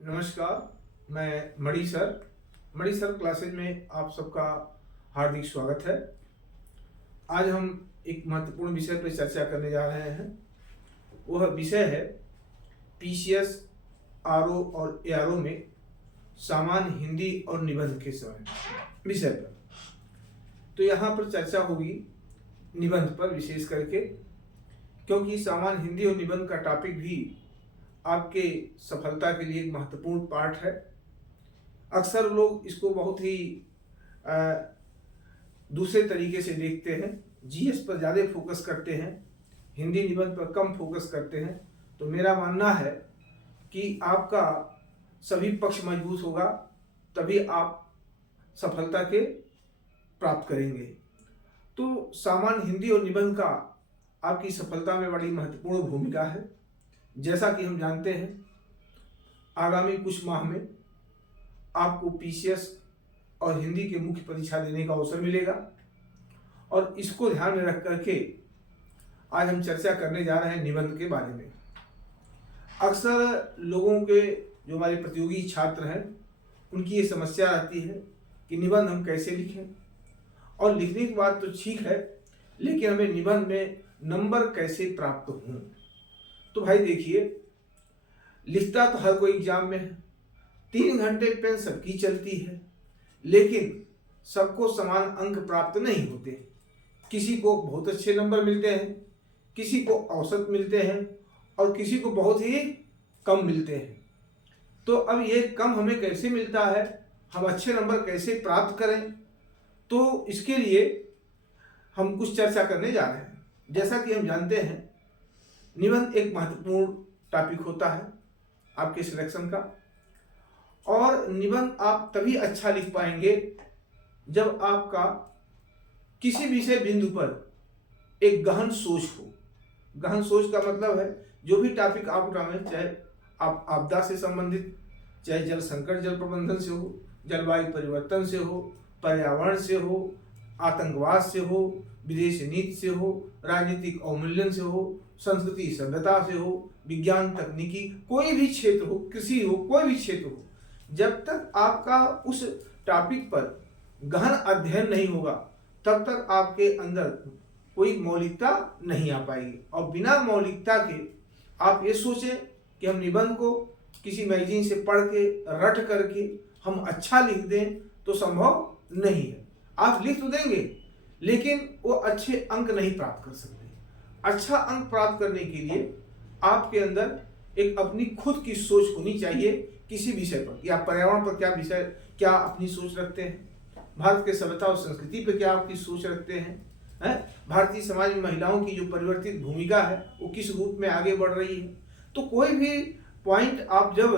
नमस्कार। मैं मणि sir classes में आप सबका हार्दिक स्वागत है। आज हम एक महत्वपूर्ण विषय पर चर्चा करने जा रहे हैं। वह विषय है पीसीएस, आरओ और एआरओ में सामान्य हिंदी और निबंध के समय विषय पर। तो यहाँ पर चर्चा होगी निबंध पर विशेष करके, क्योंकि सामान्य हिंदी और निबंध का टॉपिक भी आपके सफलता के लिए एक महत्वपूर्ण पार्ट है। अक्सर लोग इसको बहुत ही दूसरे तरीके से देखते हैं, जीएस पर ज़्यादा फोकस करते हैं, हिंदी निबंध पर कम फोकस करते हैं। तो मेरा मानना है कि आपका सभी पक्ष मजबूत होगा, तभी आप सफलता के प्राप्त करेंगे। तो सामान्य हिंदी और निबंध का आपकी सफलता में बड़ी महत्वपूर्ण भूमिका है। जैसा कि हम जानते हैं, आगामी कुछ माह में आपको पीसीएस और हिंदी के मुख्य परीक्षा देने का अवसर मिलेगा, और इसको ध्यान में रख करके आज हम चर्चा करने जा रहे हैं निबंध के बारे में। अक्सर लोगों के जो हमारे प्रतियोगी छात्र हैं, उनकी ये समस्या आती है कि निबंध हम कैसे लिखें, और लिखने की बात तो ठीक है, लेकिन हमें निबंध में नंबर कैसे प्राप्त हों। तो भाई देखिए, लिखता तो हर कोई एग्जाम में है, 3 घंटे पेन सबकी चलती है, लेकिन सबको समान अंक प्राप्त नहीं होते। किसी को बहुत अच्छे नंबर मिलते हैं, किसी को औसत मिलते हैं, और किसी को बहुत ही कम मिलते हैं। तो अब ये कम हमें कैसे मिलता है, हम अच्छे नंबर कैसे प्राप्त करें, तो इसके लिए हम कुछ चर्चा करने जा रहे हैं। जैसा कि हम जानते हैं, निबंध एक महत्वपूर्ण टॉपिक होता है आपके सिलेक्शन का, और निबंध आप तभी अच्छा लिख पाएंगे जब आपका किसी विषय बिंदु पर एक गहन सोच हो। गहन सोच का मतलब है जो भी टॉपिक आप उठाएं, चाहे आप आपदा से संबंधित, चाहे जल संकट जल प्रबंधन से हो, जलवायु परिवर्तन से हो, पर्यावरण से हो, आतंकवाद से हो, विदेश नीति से हो, राजनीतिक अवमूल्यन से हो, संस्कृति सभ्यता से हो, विज्ञान तकनीकी, कोई भी क्षेत्र हो, कृषि हो, कोई भी क्षेत्र हो, जब तक आपका उस टॉपिक पर गहन अध्ययन नहीं होगा, तब तक आपके अंदर कोई मौलिकता नहीं आ पाएगी। और बिना मौलिकता के आप ये सोचें कि हम निबंध को किसी मैगजीन से पढ़ के रट करके हम अच्छा लिख दें, तो संभव नहीं है। आप लिख तो देंगे, लेकिन वो अच्छे अंक नहीं प्राप्त कर सकते। अच्छा अंक प्राप्त करने के लिए आपके अंदर एक अपनी खुद की सोच होनी चाहिए किसी विषय पर, या पर्यावरण पर क्या अपनी सोच रखते हैं, भारत के सभ्यता और संस्कृति पर क्या आपकी सोच रखते हैं, भारतीय समाज में महिलाओं की जो परिवर्तित भूमिका है वो किस रूप में आगे बढ़ रही है। तो कोई भी पॉइंट आप जब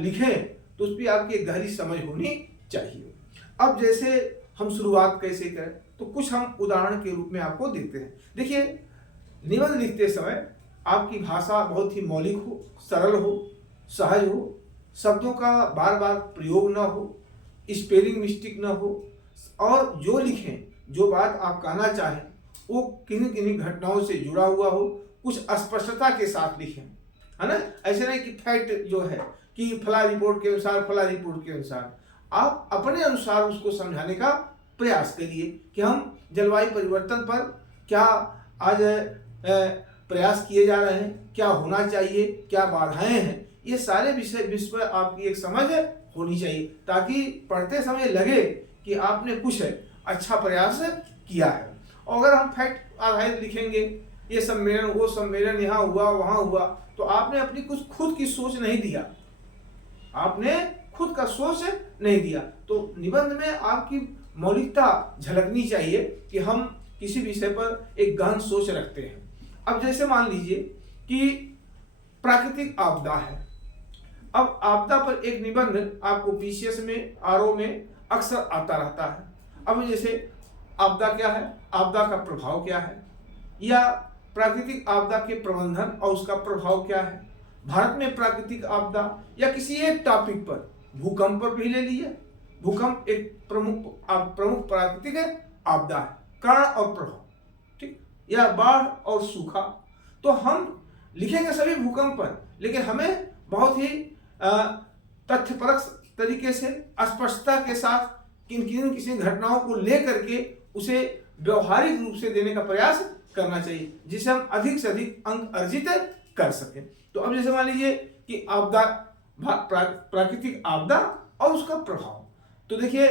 लिखें तो उस पर आपकी गहरी समझ होनी चाहिए। अब जैसे हम शुरुआत कैसे करें, तो कुछ हम उदाहरण के रूप में आपको देते हैं। देखिए, निबंध लिखते समय आपकी भाषा बहुत ही मौलिक हो, सरल हो, सहज हो, शब्दों का बार बार प्रयोग न हो, स्पेलिंग मिस्टेक न हो, और जो लिखें, जो बात आप कहना चाहें, वो किन्हीं किन्हीं घटनाओं से जुड़ा हुआ हो, कुछ स्पष्टता के साथ लिखें, है ना। ऐसे नहीं कि फैक्ट जो है कि फला रिपोर्ट के अनुसार, फला रिपोर्ट के अनुसार, आप अपने अनुसार उसको समझाने का प्रयास करिए कि हम जलवायु परिवर्तन पर क्या आज प्रयास किए जा रहे हैं, क्या होना चाहिए, क्या बाधाएं हैं। ये सारे विषय पर आपकी एक समझ होनी चाहिए, ताकि पढ़ते समय लगे कि आपने कुछ अच्छा प्रयास किया है। और अगर हम फैक्ट आधारित लिखेंगे, ये सम्मेलन, वो सम्मेलन, यहाँ हुआ, वहाँ हुआ, तो आपने अपनी कुछ खुद की सोच नहीं दिया, आपने खुद का सोच नहीं दिया। तो निबंध में आपकी मौलिकता झलकनी चाहिए कि हम किसी विषय पर एक गहन सोच रखते हैं। अब जैसे मान लीजिए कि प्राकृतिक आपदा है। अब आपदा पर एक निबंध आपको पीसीएस में, आरओ में अक्सर आता रहता है। अब जैसे आपदा क्या है, आपदा का प्रभाव क्या है, या प्राकृतिक आपदा के प्रबंधन और उसका प्रभाव क्या है, भारत में प्राकृतिक आपदा, या किसी एक टॉपिक पर, भूकंप पर भी ले लीजिए। भूकंप एक प्रमुख प्राकृतिक आपदा है, कारण और प्रभाव, ठीक, या बाढ़ और सूखा। तो हम लिखेंगे सभी भूकंप पर, लेकिन हमें बहुत ही तथ्यपरक तरीके से स्पष्टता के साथ किसी घटनाओं को लेकर के उसे व्यवहारिक रूप से देने का प्रयास करना चाहिए, जिससे हम अधिक से अधिक अंक अर्जित कर सकें। तो अब जैसे मान लीजिए कि आपदा, प्राकृतिक आपदा और उसका प्रभाव। तो देखिए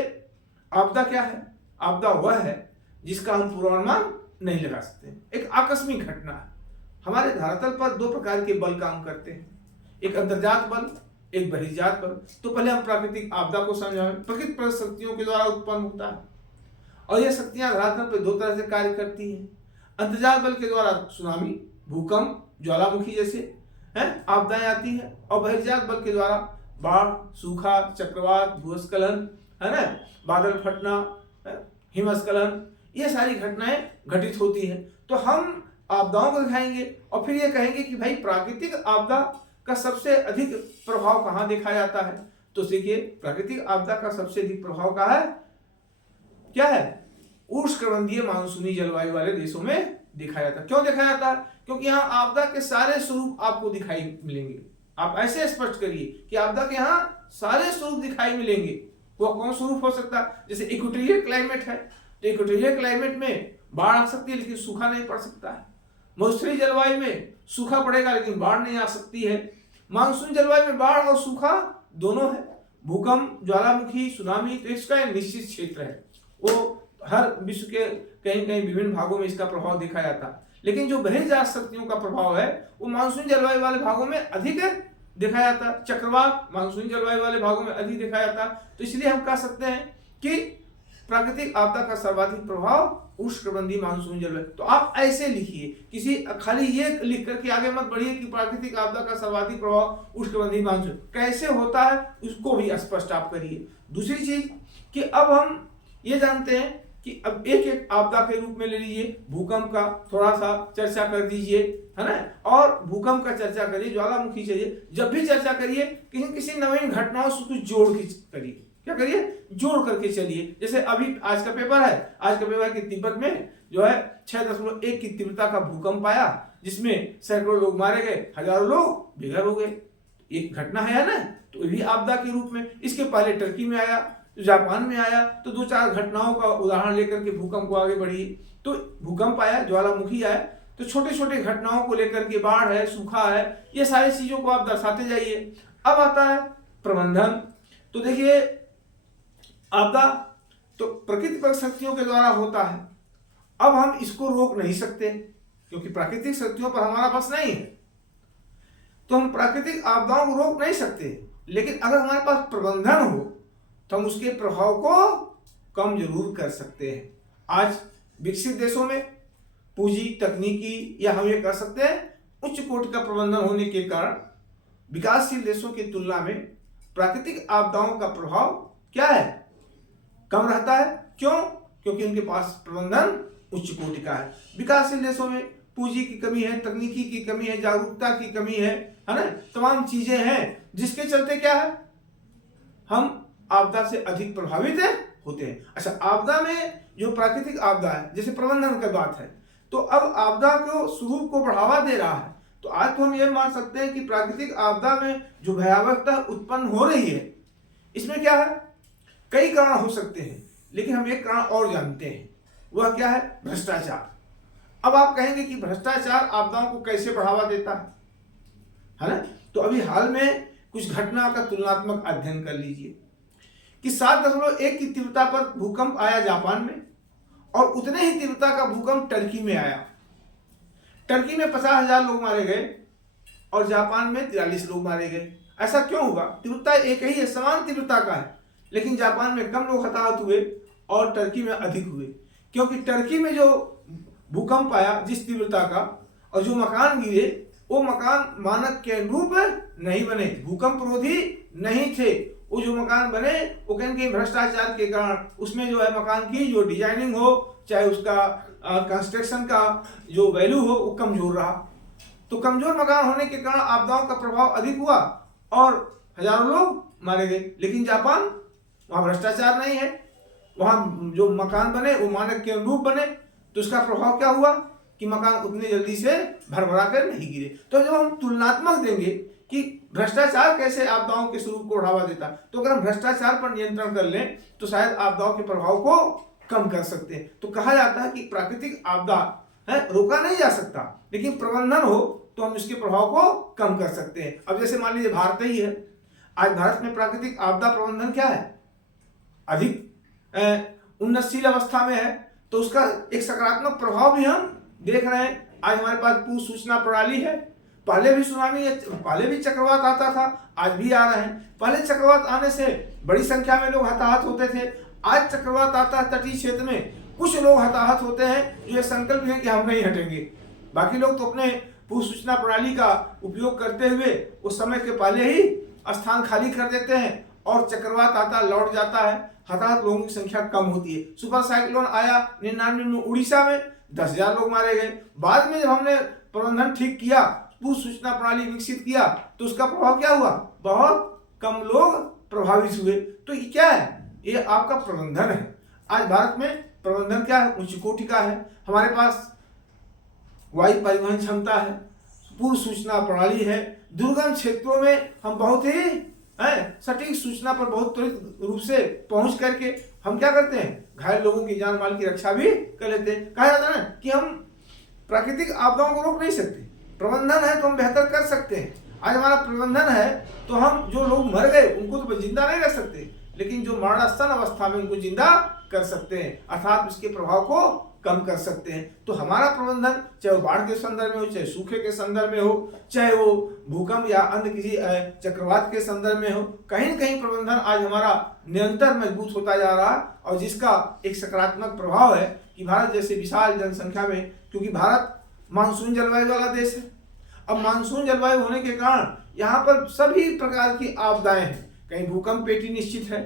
आपदा क्या है? आपदा वह है जिसका हम पूर्वानुमान नहीं लगा सकते। एक आकस्मिक घटना है। हमारे धरातल पर दो प्रकार के बल काम करते हैं, एक अंतर्जात बल, एक बहिर्जात बल। तो पहले हम प्राकृतिक आपदा को समझाएं। प्रकृति शक्तियों के द्वारा उत्पन्न होता है और यह शक्तियां धरातल पर दो तरह से कार्य करती हैं। अंतर्जात बल के द्वारा सुनामी, भूकंप, ज्वालामुखी जैसे आपदाएं आती है, और बहिर्जात बल के द्वारा बाढ़, सूखा, चक्रवात, भूस्खलन, है ना, बादल फटना, हिमस्खलन, ये सारी घटनाएं घटित होती हैं। तो हम आपदाओं को दिखाएंगे और फिर ये कहेंगे कि भाई प्राकृतिक आपदा का सबसे अधिक प्रभाव कहाँ देखा जाता है। तो देखिए प्राकृतिक आपदा का सबसे अधिक प्रभाव कहाँ है, क्या है? उष्णकटिबंधीय मानसूनी जलवायु वाले देशों में देखा जाता है। क्यों देखा जाता है? क्योंकि यहाँ आपदा के सारे स्वरूप आपको दिखाई मिलेंगे। आप ऐसे स्पष्ट करिए कि आपदा के यहाँ सारे स्वरूप दिखाई मिलेंगे। वो कौन स्वरूप हो सकता है? जैसे इक्वेटोरियल क्लाइमेट है, तो इक्वेटोरियल क्लाइमेट में बाढ़ आ सकती है लेकिन सूखा नहीं पड़ सकता है। मौसमी जलवायु में सूखा पड़ेगा लेकिन बाढ़ नहीं आ सकती है। मानसून जलवायु में बाढ़ और सूखा दोनों है। भूकंप, ज्वालामुखी, सुनामी, तो इसका एक निश्चित क्षेत्र है, वो हर विश्व के कहीं कहीं विभिन्न भागों में इसका प्रभाव देखा जाता है। लेकिन जो बहिर्जात शक्तियों का प्रभाव है वो मानसून जलवायु वाले भागों में अधिक देखा जाता है। चक्रवात मानसून जलवायु वाले भागों में अधिक देखा जाता है। तो इसलिए हम कह सकते हैं कि प्राकृतिक आपदा का सर्वाधिक प्रभाव उष्णकटिबंधीय मानसून जलवायु। तो आप ऐसे लिखिए, किसी खाली ये लिख करके आगे मत बढ़िए कि प्राकृतिक आपदा का सर्वाधिक प्रभाव उष्णकटिबंधीय मानसून कैसे होता है, उसको भी स्पष्ट आप करिए। दूसरी चीज कि अब हम ये जानते हैं कि अब एक एक आपदा के रूप में ले लीजिए। भूकंप का थोड़ा सा चर्चा कर दीजिए, है ना, और भूकंप का चर्चा करिए, ज्वालामुखी चाहिए। जब भी चर्चा करिए किसी नवीन घटनाओं से कुछ जोड़ के करिए। क्या करिए? जोड़ करके चलिए। जैसे अभी आज का पेपर है, आज का पेपर है कि तिब्बत में जो है 6.1 की तीव्रता का भूकंप आया, जिसमें सैकड़ों लोग मारे गए, हजारों लोग बेघर हो गए। एक घटना है ना, तो ये भी आपदा के रूप में। इसके पहले टर्की में आया, जापान में आया, तो दो चार घटनाओं का उदाहरण लेकर के भूकंप को आगे बढ़िए। तो भूकंप आया, ज्वालामुखी आया, तो छोटे छोटे घटनाओं को लेकर के बाढ़ है, सूखा है, ये सारी चीजों को आप दर्शाते जाइए। अब आता है प्रबंधन। तो देखिए आपदा तो प्राकृतिक शक्तियों के द्वारा होता है। अब हम इसको रोक नहीं सकते क्योंकि प्राकृतिक शक्तियों पर हमारा बस नहीं है, तो हम प्राकृतिक आपदाओं को रोक नहीं सकते। लेकिन अगर हमारे पास प्रबंधन हो तो हम उसके प्रभाव को कम जरूर कर सकते हैं। आज विकसित देशों में पूंजी, तकनीकी, या हम ये कह सकते हैं उच्च कोटि का प्रबंधन होने के कारण विकासशील देशों की तुलना में प्राकृतिक आपदाओं का प्रभाव क्या है? कम रहता है। क्यों? क्योंकि उनके पास प्रबंधन उच्च कोटि का है। विकासशील देशों में पूंजी की कमी है, तकनीकी की कमी है, जागरूकता की कमी है ना, तमाम चीजें हैं, जिसके चलते क्या है, हम आपदा से अधिक प्रभावित होते हैं। अच्छा, आपदा में जो प्राकृतिक आपदा है, जैसे प्रबंधन की बात है, तो अब आपदा को स्वरूप को बढ़ावा दे रहा है। तो आज तो हम ये मान सकते हैं कि प्राकृतिक आपदा में जो भयावहता उत्पन्न हो रही है, इसमें क्या है, कई कारण हो सकते हैं, लेकिन हम एक कारण और जानते हैं, वह क्या है? भ्रष्टाचार। अब आप कहेंगे कि भ्रष्टाचार आपदाओं को कैसे बढ़ावा देता है ना? तो अभी हाल में कुछ घटना का तुलनात्मक अध्ययन कर लीजिए कि 7.1 की तीव्रता पर भूकंप आया जापान में, और उतने ही तीव्रता का भूकंप टर्की में आया। टर्की में 50,000 लोग मारे गए और जापान में 43 लोग मारे गए। ऐसा क्यों हुआ? तीव्रता एक ही है, समान तीव्रता का है, लेकिन जापान में कम लोग हताहत हुए और टर्की में अधिक हुए। क्योंकि टर्की में जो भूकंप आया जिस तीव्रता का, और जो मकान गिरे, वो मकान मानक के अनुरूप नहीं बने, भूकंप रोधी नहीं थे। वो जो मकान बने वो कहेंगे भ्रष्टाचार के कारण उसमें जो है मकान की जो डिजाइनिंग हो, चाहे उसका कंस्ट्रक्शन का जो वैल्यू हो, वो कमजोर रहा। तो कमजोर मकान होने के कारण आपदाओं का प्रभाव अधिक हुआ और हजारों लोग मारे गए। लेकिन जापान, वहां भ्रष्टाचार नहीं है, वहां जो मकान बने वो मानक के अनुरूप बने, तो उसका प्रभाव क्या हुआ कि मकान उतनी जल्दी से भरभरा कर नहीं गिरे। तो जब हम तुलनात्मक देंगे कि भ्रष्टाचार कैसे आपदाओं के स्वरूप को बढ़ावा देता है। तो अगर हम भ्रष्टाचार पर नियंत्रण कर लें तो शायद आपदाओं के प्रभाव को कम कर सकते हैं। तो कहा जाता है कि प्राकृतिक आपदा है रोका नहीं जा सकता, लेकिन प्रबंधन हो तो हम इसके प्रभाव को कम कर सकते हैं। अब जैसे मान लीजिए भारत ही है, आज भारत में प्राकृतिक आपदा प्रबंधन क्या है, अधिक उन्नतशील अवस्था में है, तो उसका एक सकारात्मक प्रभाव भी हम देख रहे हैं। आज हमारे पास पूर्व सूचना प्रणाली है। पहले भी सुनामी, पहले भी चक्रवात आता था, आज भी आ रहे हैं। पहले चक्रवात आने से बड़ी संख्या में लोग हताहत होते थे, आज चक्रवात आता है तटीय क्षेत्र में, कुछ लोग हताहत होते हैं जो ये संकल्प है कि हम नहीं हटेंगे। बाकी लोग तो अपने पूर्व सूचना प्रणाली का उपयोग करते हुए उस समय के पहले ही स्थान खाली कर देते हैं और चक्रवात आता लौट जाता है, हताहत लोगों की संख्या कम होती है। सुपर साइक्लोन आया 99 में उड़ीसा में 10,000 लोग मारे गए। बाद में जब हमने प्रबंधन ठीक किया, पूर्व सूचना प्रणाली विकसित किया, तो उसका प्रभाव क्या हुआ, बहुत कम लोग प्रभावित हुए। तो ये क्या है, ये आपका प्रबंधन है। आज भारत में प्रबंधन क्या है, उच्च कोटि का है। हमारे पास वायु परिवहन क्षमता है, पूर्व सूचना प्रणाली है। दुर्गम क्षेत्रों में हम बहुत ही सटीक सूचना पर बहुत त्वरित रूप से पहुंच करके हम क्या करते हैं, घायल लोगों की जान माल की रक्षा भी कर लेते हैं। कहा जाता है ना कि हम प्राकृतिक आपदाओं को रोक नहीं सकते, प्रबंधन है तो हम बेहतर कर सकते हैं। आज हमारा प्रबंधन है तो हम जो लोग मर गए उनको तो जिंदा नहीं रख सकते, लेकिन जो मरणासन अवस्था में उनको जिंदा कर सकते हैं, अर्थात इसके प्रभाव को कम कर सकते हैं। तो हमारा प्रबंधन चाहे वो बाढ़ के संदर्भ में हो, चाहे सूखे के संदर्भ में हो, चाहे वो भूकंप या अन्य किसी चक्रवात के संदर्भ में हो, कहीं न कहीं प्रबंधन आज हमारा निरंतर मजबूत होता जा रहा है। और जिसका एक सकारात्मक प्रभाव है कि भारत जैसे विशाल जनसंख्या में, क्योंकि भारत मानसून जलवायु वाला देश है, अब मानसून जलवायु होने के कारण यहाँ पर सभी प्रकार की आपदाएं हैं। कहीं भूकंप पेटी निश्चित है,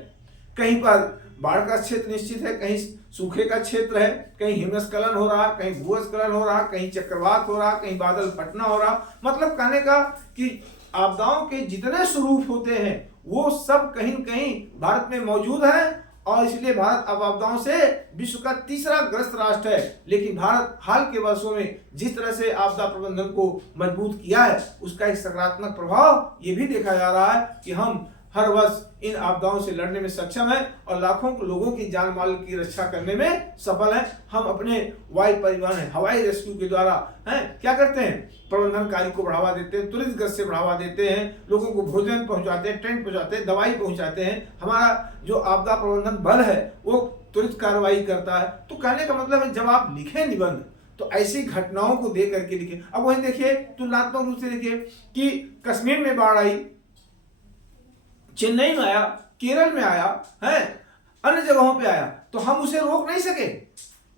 कहीं पर बाढ़ का क्षेत्र निश्चित है, कहीं सूखे का क्षेत्र है, कहीं हिमस्खलन हो रहा, कहीं भूस्खलन हो रहा, कहीं चक्रवात हो रहा, कहीं बादल फटना हो रहा। मतलब कहने का कि आपदाओं के जितने स्वरूप होते हैं वो सब कहीं न कहीं भारत में मौजूद है। और इसलिए भारत अब आपदाओं से विश्व का तीसरा ग्रस्त राष्ट्र है। लेकिन भारत हाल के वर्षों में जिस तरह से आपदा प्रबंधन को मजबूत किया है, उसका एक सकारात्मक प्रभाव ये भी देखा जा रहा है कि हम हर वर्ष इन आपदाओं से लड़ने में सक्षम है और लाखों लोगों की जान माल की रक्षा करने में सफल है। हम अपने वायु परिवहन, हवाई रेस्क्यू के द्वारा क्या करते हैं, प्रबंधन कार्य को बढ़ावा देते हैं, त्वरित गति से बढ़ावा देते हैं, लोगों को भोजन पहुंचाते हैं, टेंट पहुंचाते हैं, दवाई पहुंचाते हैं। हमारा जो आपदा प्रबंधन बल है वो त्वरित कार्रवाई करता है। तो कहने का मतलब है जब आप लिखें निबंध तो ऐसी घटनाओं को दे करके लिखें। अब वही देखिए, तुलनात्मक रूप से देखिए कि कश्मीर में बाढ़ आई, चेन्नई में आया, केरल में आया है, अन्य जगहों पे आया, तो हम उसे रोक नहीं सके,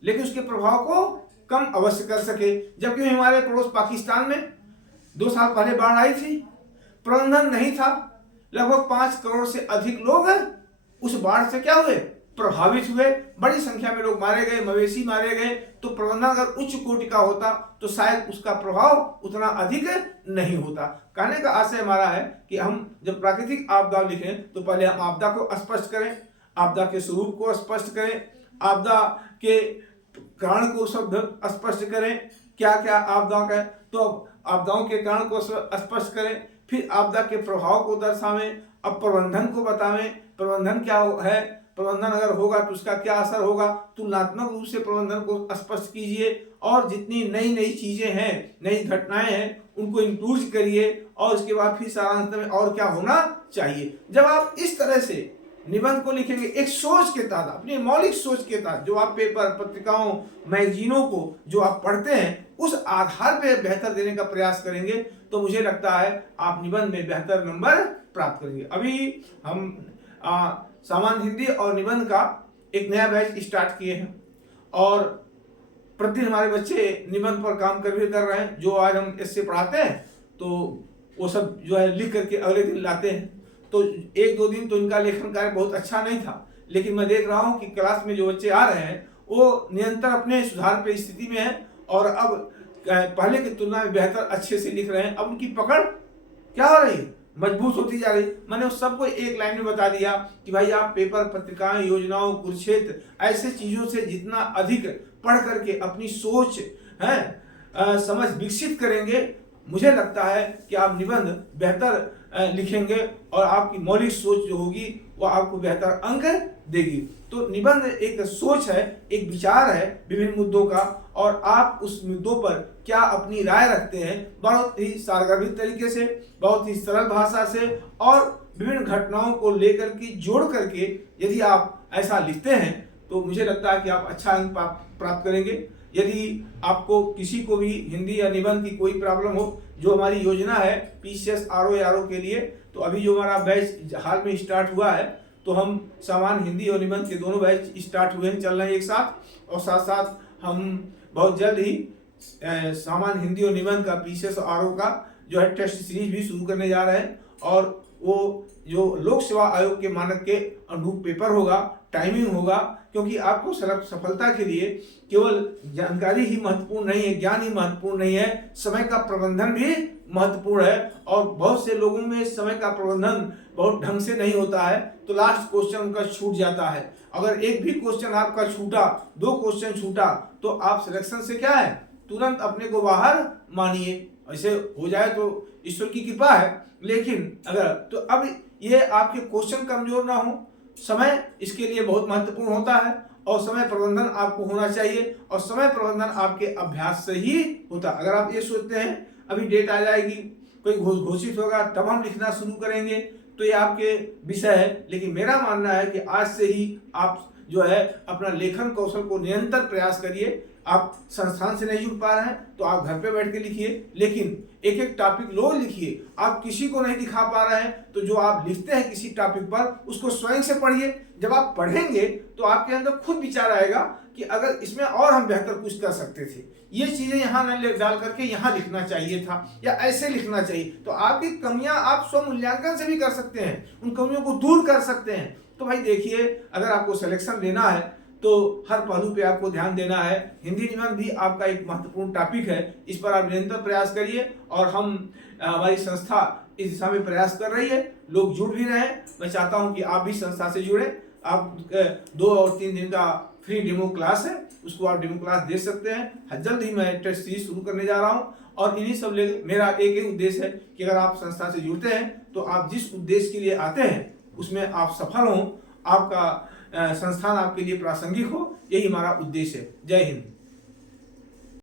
लेकिन उसके प्रभाव को कम अवश्य कर सके। जबकि हमारे पड़ोस पाकिस्तान में 2 साल पहले बाढ़ आई थी, प्रबंधन नहीं था, लगभग 5 करोड़ से अधिक लोग उस बाढ़ से क्या हुए, प्रभावित हुए, बड़ी संख्या में लोग मारे गए, मवेशी मारे गए। तो प्रबंधन अगर उच्च कोटि का होता तो शायद उसका प्रभाव उतना अधिक नहीं होता। कहने का आशय हमारा है कि हम जब प्राकृतिक आपदा लिखें तो पहले हम आपदा को स्पष्ट करें, आपदा के स्वरूप को स्पष्ट करें, आपदा के कारण को सब स्पष्ट करें, क्या क्या आपदाओं का, तो आपदाओं के कारण को स्पष्ट करें, फिर आपदा के प्रभाव को दर्शावें, अब प्रबंधन को बतावें, प्रबंधन क्या है, प्रबंधन अगर होगा तो उसका क्या असर होगा, तुलनात्मक रूप से प्रबंधन को स्पष्ट कीजिए और जितनी नई नई चीजें हैं, नई घटनाएं हैं, उनको इंक्लूड करिए और उसके बाद फिर सारांश में और क्या होना चाहिए। जब आप इस तरह से निबंध को लिखेंगे एक सोच के तहत, अपनी मौलिक सोच के तहत, जो आप पेपर, पत्रिकाओं, मैगजीनों को जो आप पढ़ते हैं उस आधार पर बेहतर देने का प्रयास करेंगे तो मुझे लगता है आप निबंध में बेहतर नंबर प्राप्त करेंगे। अभी हम सामान्य हिंदी और निबंध का एक नया बैच स्टार्ट किए हैं और प्रतिदिन हमारे बच्चे निबंध पर काम कर रहे हैं। जो आज हम इससे पढ़ाते हैं तो वो सब जो है लिख करके अगले दिन लाते हैं। तो 1-2 दिन तो इनका लेखन कार्य बहुत अच्छा नहीं था, लेकिन मैं देख रहा हूँ कि क्लास में जो बच्चे आ रहे हैं वो निरंतर अपने सुधार पे स्थिति में है और अब पहले की तुलना में बेहतर अच्छे से लिख रहे हैं। अब उनकी पकड़ क्या हो रही है, मजबूत होती जा रही। मैंने उस सबको एक लाइन में बता दिया कि भाई आप पेपर, पत्रिकाएं, योजनाओं, कुरुक्षेत्र ऐसे चीजों से जितना अधिक पढ़ करके अपनी सोच समझ विकसित करेंगे, मुझे लगता है कि आप निबंध बेहतर लिखेंगे और आपकी मौलिक सोच जो होगी वो आपको बेहतर अंक देगी। तो निबंध एक सोच है, एक विचार है विभिन्न मुद्दों का, और आप उस मुद्दों पर क्या अपनी राय रखते हैं बहुत ही सारगर्भित तरीके से, बहुत ही सरल भाषा से और विभिन्न घटनाओं को लेकर के जोड़ करके यदि आप ऐसा लिखते हैं तो मुझे लगता है कि आप अच्छा अंक प्राप्त करेंगे। यदि आपको किसी को भी हिंदी या निबंध की कोई प्रॉब्लम हो, जो हमारी योजना है PCS RO के लिए, तो अभी जो हमारा बैच हाल में स्टार्ट हुआ है, तो हम सामान्य हिंदी और निबंध के दोनों बैच स्टार्ट हुए हैं, चल रहे हैं एक साथ, और साथ साथ हम बहुत जल्द ही सामान्य हिंदी और निबंध का PCS RO का जो है टेस्ट सीरीज भी शुरू करने जा रहे हैं। और वो जो लोक सेवा आयोग के मानक के अनुरूप पेपर होगा, टाइमिंग होगा, क्योंकि आपको सफलता के लिए केवल जानकारी ही महत्वपूर्ण नहीं है, ज्ञान ही महत्वपूर्ण नहीं है, समय का प्रबंधन भी महत्वपूर्ण है। और बहुत से लोगों में समय का प्रबंधन बहुत ढंग से नहीं होता है, तो लास्ट क्वेश्चन उनका छूट जाता है। अगर एक भी क्वेश्चन आपका छूटा, 2 क्वेश्चन छूटा, तो आप सिलेक्शन से क्या है, तुरंत अपने को बाहर मानिए। ऐसे हो जाए तो ईश्वर की कृपा है, लेकिन अगर तो अब ये आपके क्वेश्चन कमजोर ना हो, समय इसके लिए बहुत महत्वपूर्ण होता है, और समय प्रबंधन आपको होना चाहिए, और समय प्रबंधन आपके अभ्यास से ही होता है। अगर आप ये सोचते हैं अभी डेट आ जाएगी, कोई घोषित होगा तब हम लिखना शुरू करेंगे, तो ये आपके विषय है। लेकिन मेरा मानना है कि आज से ही आप जो है अपना लेखन कौशल को निरंतर प्रयास करिए। आप संस्थान से नहीं जुड़ पा रहे हैं तो आप घर पे बैठ के लिखिए, लेकिन एक एक टॉपिक लो लिखिए। आप किसी को नहीं दिखा पा रहे हैं तो जो आप लिखते हैं किसी टॉपिक पर, उसको स्वयं से पढ़िए। जब आप पढ़ेंगे तो आपके अंदर खुद विचार आएगा कि अगर इसमें और हम बेहतर कुछ कर सकते थे, ये चीजें यहाँ न डाल करके यहाँ लिखना चाहिए था, या ऐसे लिखना चाहिए। तो आपकी कमियां आप स्व मूल्यांकन से भी कर सकते हैं, उन कमियों को दूर कर सकते हैं। तो भाई देखिए, अगर आपको सिलेक्शन लेना है तो हर पहलू पे आपको ध्यान देना है। हिंदी निबंध भी आपका एक महत्वपूर्ण टॉपिक है, इस पर आप निरंतर प्रयास करिए, और हमारी संस्था इस दिशा में प्रयास कर रही है। लोग जुड़ भी रहे हैं, मैं चाहता हूं कि आप भी संस्था से जुड़े। आप 2 और 3 दिन का फ्री डेमो क्लास है, उसको आप डेमो क्लास दे सकते हैं। जल्द ही मैं टेस्ट सीरीज शुरू करने जा रहा हूँ, और इन्हीं सब मेरा एक ही उद्देश्य है कि अगर आप संस्था से जुड़ते हैं तो आप जिस उद्देश्य के लिए आते हैं उसमें आप सफल हों, आपका संस्थान आपके लिए प्रासंगिक हो, यही हमारा उद्देश्य है। जय हिंद।